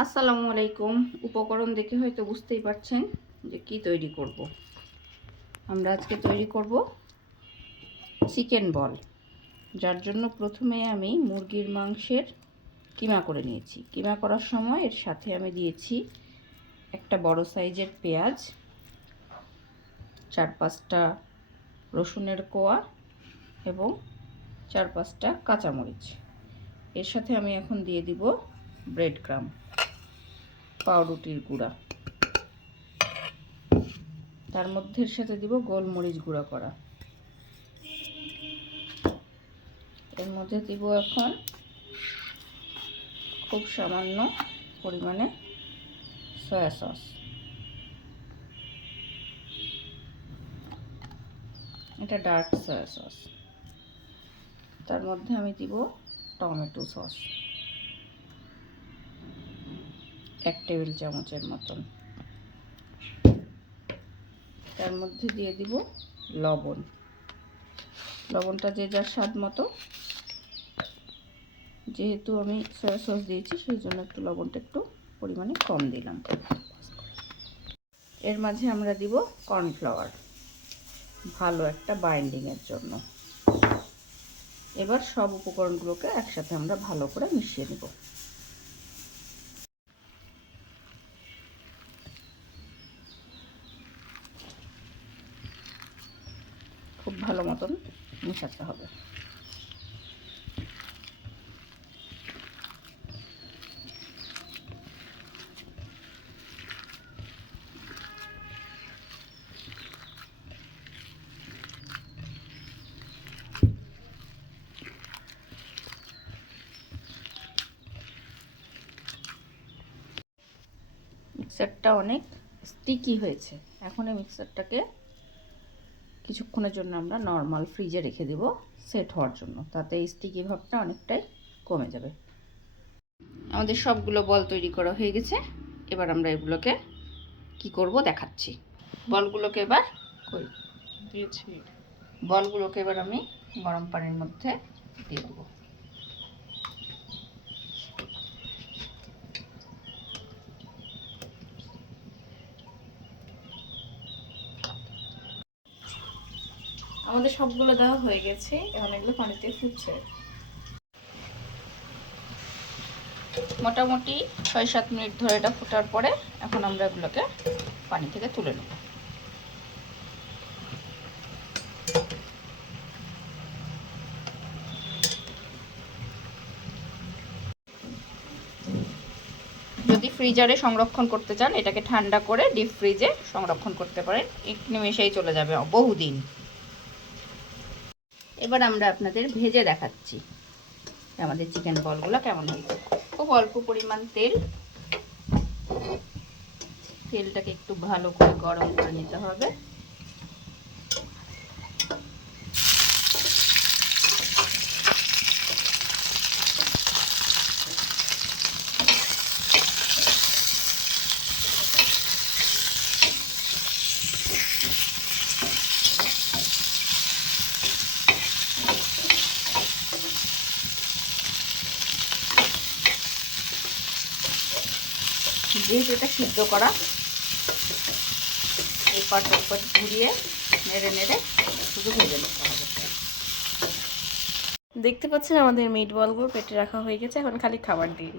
আসসালামু আলাইকুম। উপকরণ দেখে হয়তো বুঝতেই পারছেন যে কি তৈরি করব। আমরা আজকে তৈরি করব চিকেন বল, যার জন্য প্রথমে আমি মুরগির মাংসের কিমা করে নিয়েছি। কিমা করার সময় এর সাথে আমি দিয়েছি একটা বড় সাইজের পেঁয়াজ, চার পাঁচটা রসুনের কোয়া এবং চার পাঁচটা কাঁচামরিচ। এর সাথে আমি এখন দিয়ে দিব ব্রেড ক্রাম। পাউরুটির গুঁড়া। তার মধ্যে সাথে দিব গোলমরিচ গুঁড়া করা। এর মধ্যে দিব এখন খুব সামান্য পরিমাণে সয়া সস। এটা ডার্ক সয়া সস। তার মধ্যে আমি দিব টমেটো সস। এক টেবিল চামচের মতন। তার মধ্যে দিয়ে দিব লবণ। লবণটা যে যার স্বাদ মতো। যেহেতু আমি সয়া সস দিয়েছি, সেই জন্য একটু লবণটা একটু পরিমাণে কম দিলাম। এর মাঝে আমরা দিব কর্নফ্লাওয়ার ভালো একটা বাইন্ডিংয়ের জন্য। এবার সব উপকরণগুলোকে একসাথে আমরা ভালো করে মিশিয়ে নেব। ভালো মতন মেশাতে হবে। মিক্সারটা অনেক স্টিকি হয়েছে। এখন এই মিক্সারটাকে কিছুক্ষণের জন্য আমরা নর্মাল ফ্রিজে রেখে দেব সেট হওয়ার জন্য। তাতে স্টিকি ভাবটা অনেকটাই কমে যাবে। আমাদের সবগুলো বল তৈরি করা হয়ে গেছে। এবার আমরা এগুলোকে কি করব দেখাচ্ছি। বলগুলোকে এবার কই? দিয়েছি। বলগুলোকে এবার আমি গরম পানির মধ্যে দিয়ে দেবো। আমাদের সবগুলো দেওয়া হয়ে গেছে, এখন এগুলো পানিতে ফুটছে। মোটামুটি ছয় সাত মিনিট ধরে এটা ফোটার পরে এখন আমরা এগুলোকে পানি থেকে তুলে নেব। যদি ফ্রিজারে সংরক্ষণ করতে চান, এটাকে ঠান্ডা করে ডিপ ফ্রিজে সংরক্ষণ করতে পারেন। এক নিমেষেই চলে যাবে, বহুদিন। এবার আমরা আপনাদের ভেজে দেখাচ্ছি আমাদের চিকেন বলগুলো কেমন হয়েছে। খুব অল্প পরিমাণ তেল। তেলটাকে একটু ভালো করে গরম করে নিতে হবে। যেহেতু এটা সিদ্ধ করা। এরপর টপট ঘুরিয়ে নেড়ে নেড়ে শুধু ভেজে নিতে হবে। দেখতে পাচ্ছেন আমাদের মিট বলগুলো পেটে রাখা হয়ে গেছে, এখন খালি খাবার দিন